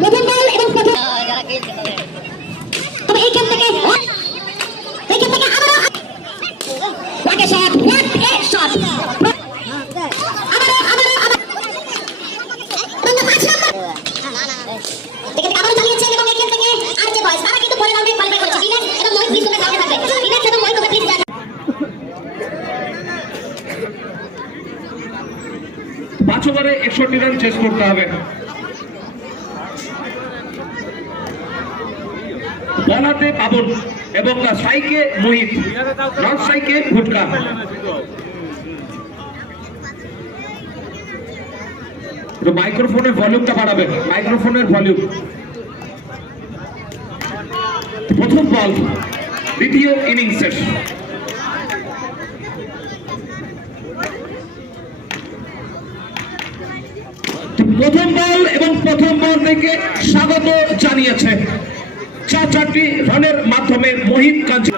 প্রথম বল এবং প্রথম তবে এইখান থেকে এইখান থেকে আবারও একষট্টি রান চেস করতে হবে। বলাতে পাবন এবং স্ট্রাইকে মোহিত। স্ট্রাইকে ভুটকা। একটু মাইক্রোফোনের ভলিউমটা বাড়াবে মাইক্রোফোনের ভলিউম। প্রথম বল, দ্বিতীয় ইনিংসের। প্রথম বল এবং প্রথম বল থেকে স্বাগত জানিয়েছে। চার চারটি রানের মাধ্যমে মোহিত কাঞ্চি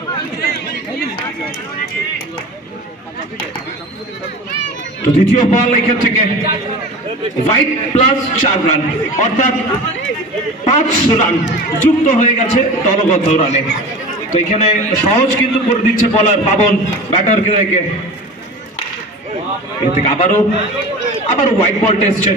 তো দ্বিতীয় বল এখান থেকে হোয়াইট প্লাস চার রান অর্থাৎ পাঁচ রান যুক্ত হয়ে গেছে দলগত রানে তো এখানে সহজ কিন্তু করে দিচ্ছে বলার পাবন ব্যাটারকে রেখে। এর থেকে আবারও আবারও হোয়াইট বল এসছে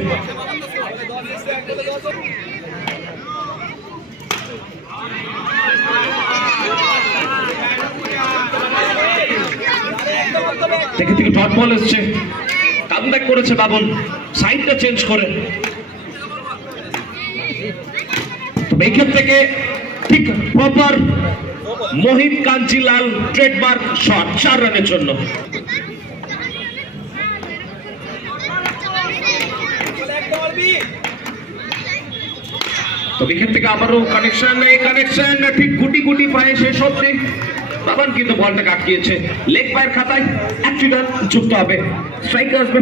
থেকে থেকে ডট বল এসছে। কামব্যাক করেছে বাবন। সাইডটা চেঞ্জ করে। তো এইখান থেকে ঠিক proper Mohit Kanjilal trademark shot চার রানের জন্য। থেকে আবারও কানেকশন এই কানেকশন ঠিক গুটি গুটি পায়ে শেষ হচ্ছে বাবান কিন্তু বলটা কাটিয়েছে। লেগ পায়ের খাতায় রান যুক্ত হবে। স্ট্রাইকার আসবে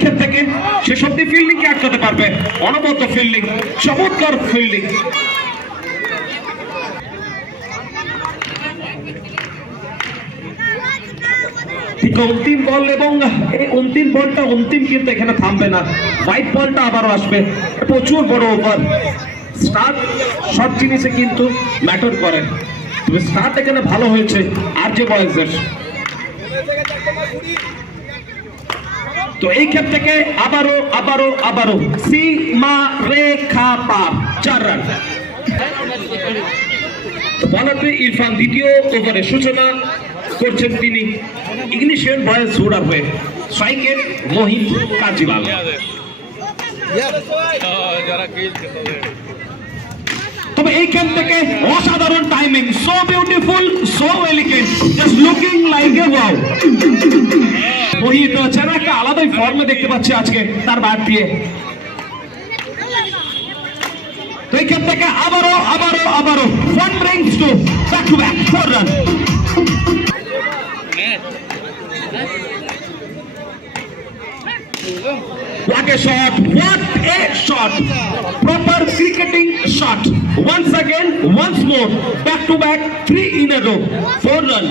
ক্ষেত্র থেকে শেষ অব্দি ফিল্ডিং কে আটকাতে পারবে। অনবদ্য ফিল্ডিং চমৎকার ফিল্ডিং অন্তিম বল এবং, এই অন্তিম বলটা, অন্তিম কিন্তু এখানে থামবে না। হোয়াইট বলটা আবারও আসবে। প্রচুর বড় ওভার স্টার্ট সব জিনিসে কিন্তু ম্যাটার করে। তবে স্টার্ট এখানে ভালো হয়েছে আর যে বয়েসের তো এই ক্ষেত্র থেকে আবারও আবারও আবারও সীমা রেখা পার চার রান বলাতে ইরফান, দ্বিতীয় ওভারে সূচনা। করছেন তিনি। ইগনিশিয়ান বয়েস রোডার হয়ে স্ট্রাইকের মোহিত কাজিবাল তবে এইখান থেকে অসাধারণ timing so beautiful so elegant just looking like a wow Mohit যেন একটা আলাদাই ফর্মে দেখতে পাচ্ছি আজকে তার ব্যাট দিয়ে। তো এইখান থেকে আবারও আবারও আবারও। One brings two back to back four run What a shot! What a shot! Proper cricketing shot. Once again, once more, back to back, three in a row, four run.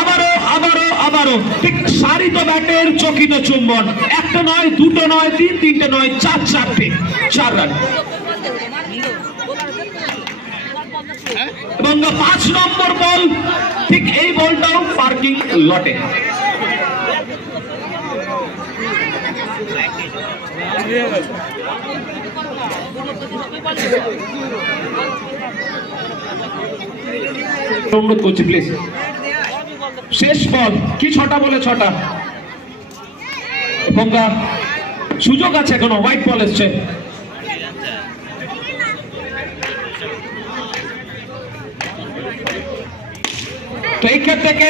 আবারও আবারও আবারও ঠিক সারিত ব্যাটের চকিত চুম্বন একটা নয় দুটো নয় তিন তিনটে নয় চার চারটে চার রান এবং পাঁচ নম্বর বল, ঠিক এই বলটাও পার্কিং লটে। অনুরোধ করছি প্লিজ শেষ বল, কি ছটা বলে ছটা? এবং সুযোগ আছে এখনও হোয়াইট বল এসছে। তো এই ক্ষেত্র থেকে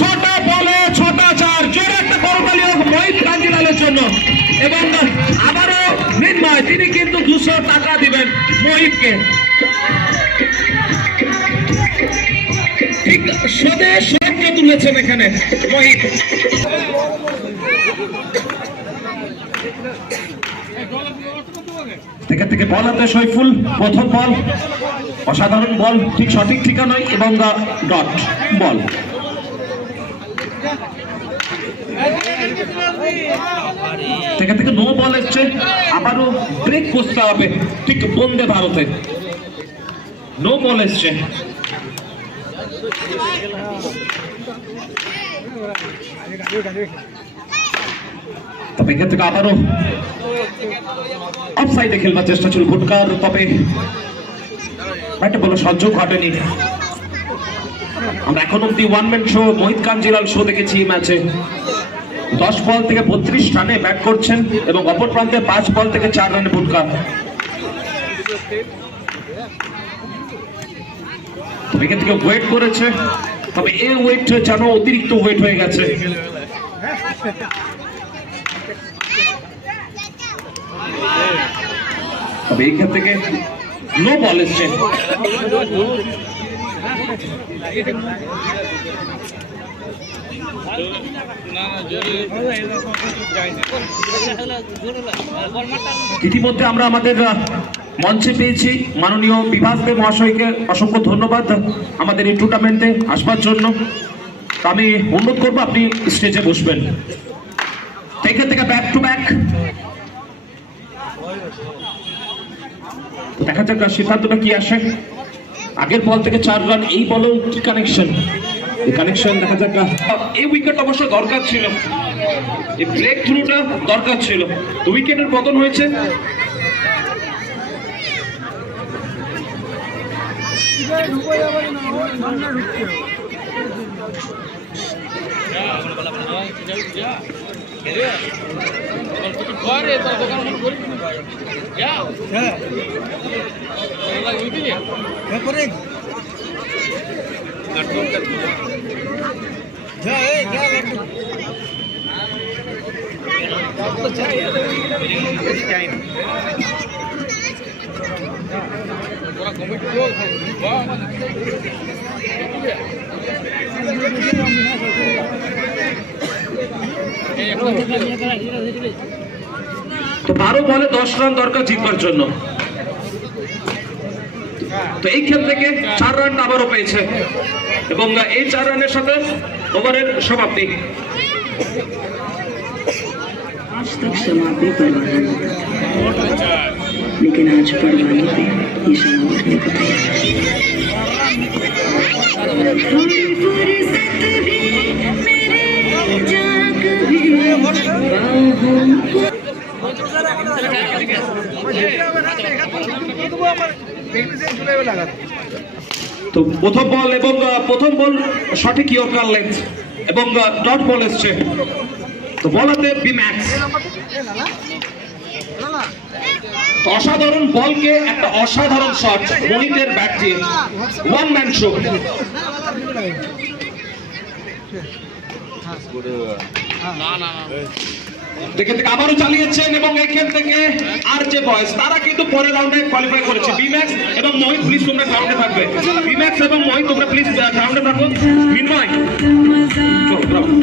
ছটা বলে ছটা চার, জোরে একটা করতালি হোক মোহিত কাঞ্জিলালের জন্য। এবং আবারও নির্ময়, তিনি কিন্তু দুশো টাকা দিবেন মোহিতকে। ঠিক রাজ্য তুলেছেন এখানে মোহিত। থেকে বল হাতে সৈফুল, প্রথম বল। অসাধারণ বল, ঠিক সঠিক ঠিকানায় এবং ডট বল। থেকে থেকে নো বল এসছে, আবারও ব্রেক করতে হবে ঠিক বন্দে ভারতে। নো বল এসছে। তবে এখান থেকে আবারও অফ সাইডে খেলবার চেষ্টা ছিল ভুটকার তবে একটা বলো সংযোগ ঘটেনি। আমরা এখন অব্দি one man show Mohit Kanjilal show দেখেছি ম্যাচে দশ বল থেকে বত্রিশ রানে ব্যাট করছেন এবং অপর প্রান্তে পাঁচ বল থেকে চার রানে তবে এখান থেকে ওয়েট করেছে, তবে এই ওয়েট যেন অতিরিক্ত ওয়েট হয়ে গেছে। তবে এইখান থেকে নো বল ইতিমধ্যে আমরা আমাদের মঞ্চে পেয়েছি মাননীয় বিভাস দেব মহাশয়কে অসংখ্য ধন্যবাদ আমাদের এই টুর্নামেন্টে আসবার জন্য। আমি অনুরোধ করব আপনি স্টেজে বসবেন। এখান থেকে ব্যাক টু ব্যাক দেখা যাক সিদ্ধান্তটা কি আসে? আগের বল থেকে চার রান, এই বলেও কি কানেকশন কানেকশন দেখা যাক এই উইকেট অবশ্য দরকার ছিল। এই ব্রেক থ্রুটা দরকার ছিল। উইকেটের পতন হয়েছে। ঘরে তোর দোকান মনে করি যা হ্যাঁ লাগবে কি তারপরে যা এই যা লাগবে তোরা কমিটি লোক বাহ এই একটা তো বারো বলে দশ রান দরকার জিতবার জন্য তো এই খেল থেকে চার রান আবারও পেয়েছে এবং এই চার রানের সাথে ওভারের সমাপ্তি आज तक शमा पे परवाना न था लेकिन आज परवाने पे ये शमा उठने को तैयार তো প্রথম বল এবং প্রথম বল সঠিক ইয়র্কার লেন্থ এবং ডট বল এসছে। তো বলাতে বি ম্যাক্স অসাধারণ বলকে একটা অসাধারণ শট মোহিতের ব্যাট দিয়ে। ওয়ান ম্যান শো না না। না দেখে থেকে আবারও চালিয়েছেন এবং এখান থেকে আর যে বয়স তারা কিন্তু পরের রাউন্ডে কোয়ালিফাই করেছে। বিম্যাক্স এবং মোহিত প্লিজ তোমরা গ্রাউন্ডে থাকবে। বিম্যাক্স এবং মোহিত তোমরা প্লিজ গ্রাউন্ডে থাকো। Bravo।